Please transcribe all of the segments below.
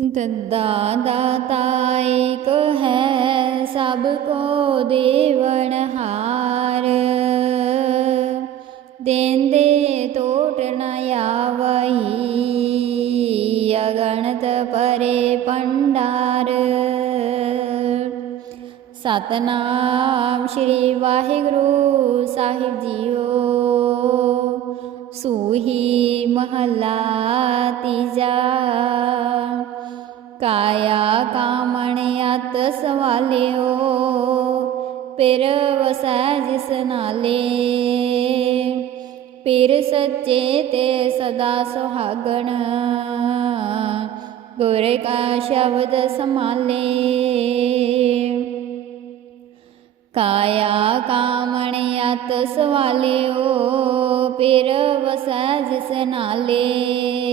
ਦਦਾ ਦਾਤਾ ਏਕ ਹੈ ਸਭ ਕੋ ਦੇਵਨਹਾਰ ਦੇਂਦੇ ਟੋਟ ਨ ਆਵਈ, ਅਗਣਤ ਪਰੇ ਪੰਡਾਰ। ਸਤਨਾਮ ਸ੍ਰੀ ਵਾਹਿਗੁਰੂ ਸਾਹਿਬ ਜੀਓ, ਸੂਹੀ ਮਹਲਾ ਤੀਜਾ। ਕਾਇਆ ਕਾਮਣਿਆਤ ਅਤ ਸਵਾਲਿਓ, ਪਿਰ ਵਸੈ ਜਿਸ ਨਾਲੇ। ਪਿਰ ਸੱਚੇ ਤੇ ਸਦਾ ਸੁਹਾਗਣ, ਗੁਰ ਕਾ ਸ਼ਬਦ ਸਮਾਲੇ ਕਾਇਆ ਕਾਮਣਿਆਤ ਅਤ ਸਵਾਲਿਓ, ਪਿਰ ਵਸੈ ਜਿਸ ਨਾਲੇ।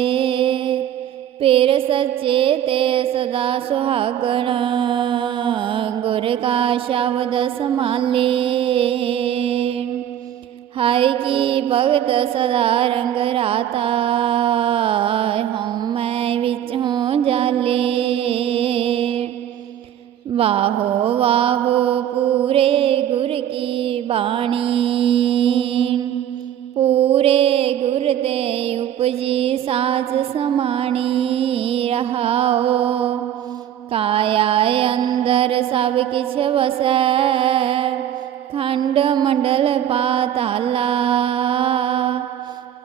ਪਿਰ ਸੱਚੇ ਤੇ ਸਦਾ ਸੁਹਾਗਣ, ਗੁਰ ਕਾ ਸ਼ਬਦ ਸਮਾਲੇ ਹਾਈ ਕੀ ਭਗਤ ਸਦਾ ਰੰਗ ਰਾਤਾ, ਹਉ ਮੈਂ ਵਿੱਚ ਹੂੰ ਜਾਲੇ। ਵਾਹੋ ਵਾਹੋ ਪੂਰੇ ਗੁਰ ਕੀ ਬਾਣੀ ਕਾਇਆ ਅੰਦਰ ਸਭ ਕਿਛ ਵਸੈ, ਖੰਡ ਮੰਡਲ ਪਾਤਾਲਾ।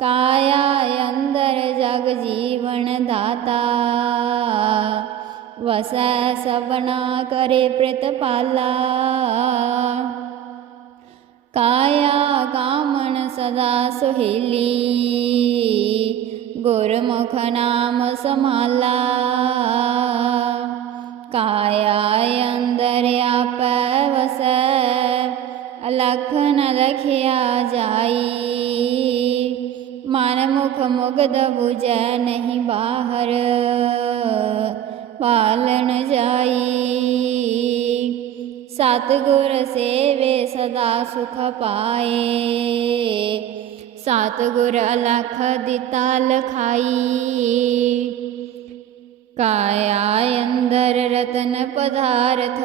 ਕਾਇਆ ਅੰਦਰ ਜਗ ਜੀਵਨ ਦਾਤਾ, ਵਸੈ ਸਭਨਾ ਕਰੇ ਪ੍ਰਤਪਾਲਾ ਕਾਇਆ ਕਾਮਨ ਸਦਾ ਸੁਹੇਲੀ, ਗੁਰਮੁਖ ਨਾਮ ਸਮਾਲਾ ਕਾਇਆ ਅੰਦਰ ਆਪੈ ਵਸੈ ਅਲਖ ਨ ਲਖਿਆ ਜਾਈ। ਮਨ ਮੁਖ ਮੁਗਦ 부ਜੈ ਨਹੀਂ ਬਾਹਰ, ਪਾਲਣ ਜਾਈ। ਸਤਿਗੁਰ ਸੇਵੇ ਸਦਾ ਸੁਖ ਪਾਏ, ਸਤਿਗੁਰ ਅਲਖ ਦਿੱਤਾ ਲਖਾਈ। ਕਾਇਆ ਅੰਦਰ ਰਤਨ ਪਦਾਰਥ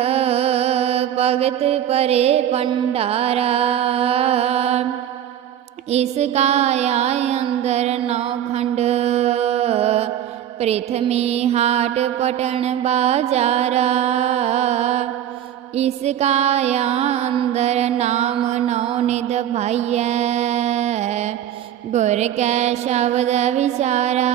ਭਗਤ ਪਰੇ ਪੰਡਾਰਾ ਇਸ ਕਾਇਆ ਅੰਦਰ ਨੌ ਖੰਡ ਪ੍ਰਿਥਮੀ ਹਾਟ ਪਟਣ ਬਾਜਾਰਾ ਇਸ ਕਾਇਆ ਅੰਦਰ ਨਾਮ ਨੌ ਨਿਧ ਭਾਈਐ ਗੁਰ ਕੈ ਸ਼ਬਦ ਵਿਚਾਰਾ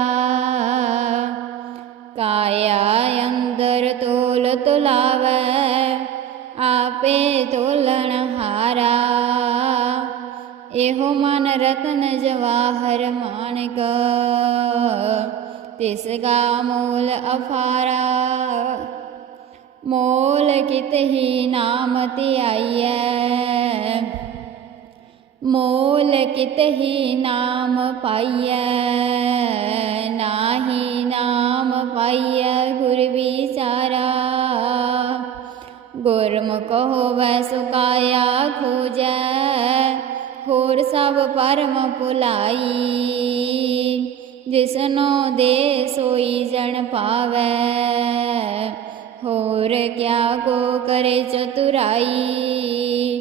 ਕਾਇਆ ਅੰਦਰ ਤੋਲ ਤੁਲਾਵੈ, ਆਪੇ ਤੋਲਣ ਹਾਰਾ। ਇਹੋ ਮਨ ਰਤਨ ਜਵਾਹਰ ਮਾਨਕ, ਤਿਸ ਗਾ ਮੂਲ ਅਫਾਰਾ। ਮੋਲ ਕਿਤ ਹੀ ਨਾਮ ਧਿਆਈਐ, ਮੋਲ ਕਿਤ ਹੀ ਨਾਮ ਪਾਈਐ। ਨਾਹੀ ਨਾਮ ਪਾਈਐ ਗੁਰ ਵਿਚਾਰਾ। ਗੁਰਮੁਖ ਹੋਵੈ ਸੁਕਾਇਆ ਖੋਜੈ, ਹੋਰ ਸਭ ਪਰਮ ਭੁਲਾਈ। ਜਿਸਨੋ ਦੇ ਸੋਈ ਜਣ ਪਾਵੈ, ਹੋਰ ਕਿਆ ਕੋ ਕਰੇ ਚਤੁਰਾਈ।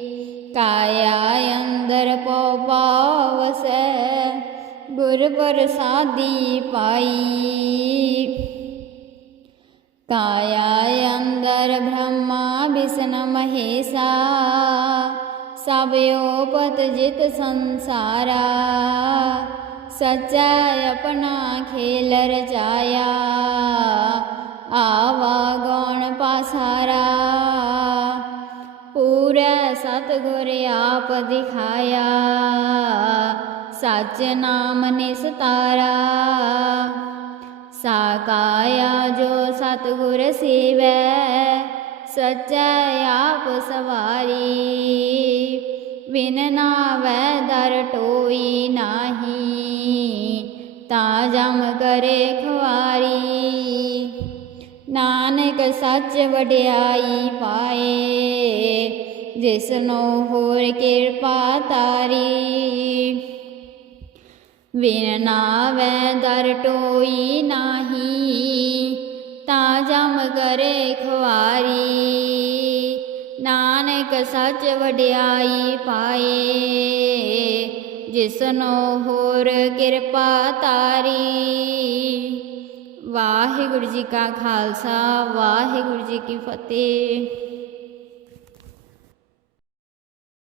ਕਾਇਆ ਅੰਦਰ ਪਉ ਪਾਵਸੈ, ਗੁਰ ਪ੍ਰਸਾਦੀ ਪਾਈ। ਕਾਇਆ ਅੰਦਰ ਬ੍ਰਹਮਾ ਵਿਸ਼ਨ ਮਹੇਸ਼ਾ ਸਭ ਓਪਤ ਜਿਤ ਸੰਸਾਰਾ ਸੱਚਾ ਆਪਣਾ ਖੇਲ ਰਚਾਇਆ ਆਵਾ ਗੌਣ ਪਾਸਾਰਾ ਪੂਰਾ ਸਤਗੁਰ ਆਪ ਦਿਖਾਇਆ ਸੱਚ ਨਾਮ ਨਿਸਤਾਰਾ ਸਾਕਾਇਆ ਜੋ ਸਤਗੁਰ ਸੇਵੈ, ਸੱਚਾ ਆਪ ਸਵਾਰੀ। ਵਿਨ ਨਾਵੈ ਦਰ ਟੋਈ ਨਾਹੀ, ਤਾਂ ਜਮ ਕਰੇ ਖਵਾਰੀ ਨਾਨਕ ਸੱਚ ਵਡਿਆਈ ਪਾਏ, ਜਿਸਨੋ ਹੋਰ ਕਿਰਪਾ ਤਾਰੀ। ਵਿਨ ਨਾਵੈ ਦਰ ਟੋਈ ਨਾਹੀ ਜਮ ਕਰੇ ਖੁਆਰੀ। ਨਾਨਕ ਸੱਚ ਵਡਿਆਈ ਪਾਏ, ਜਿਸਨੋ ਹੋਰ ਕਿਰਪਾ ਤਾਰੀ। ਵਾਹਿਗੁਰੂ ਜੀ ਕਾ ਖਾਲਸਾ, ਵਾਹਿਗੁਰੂ ਜੀ ਕੀ ਫਤਿਹ।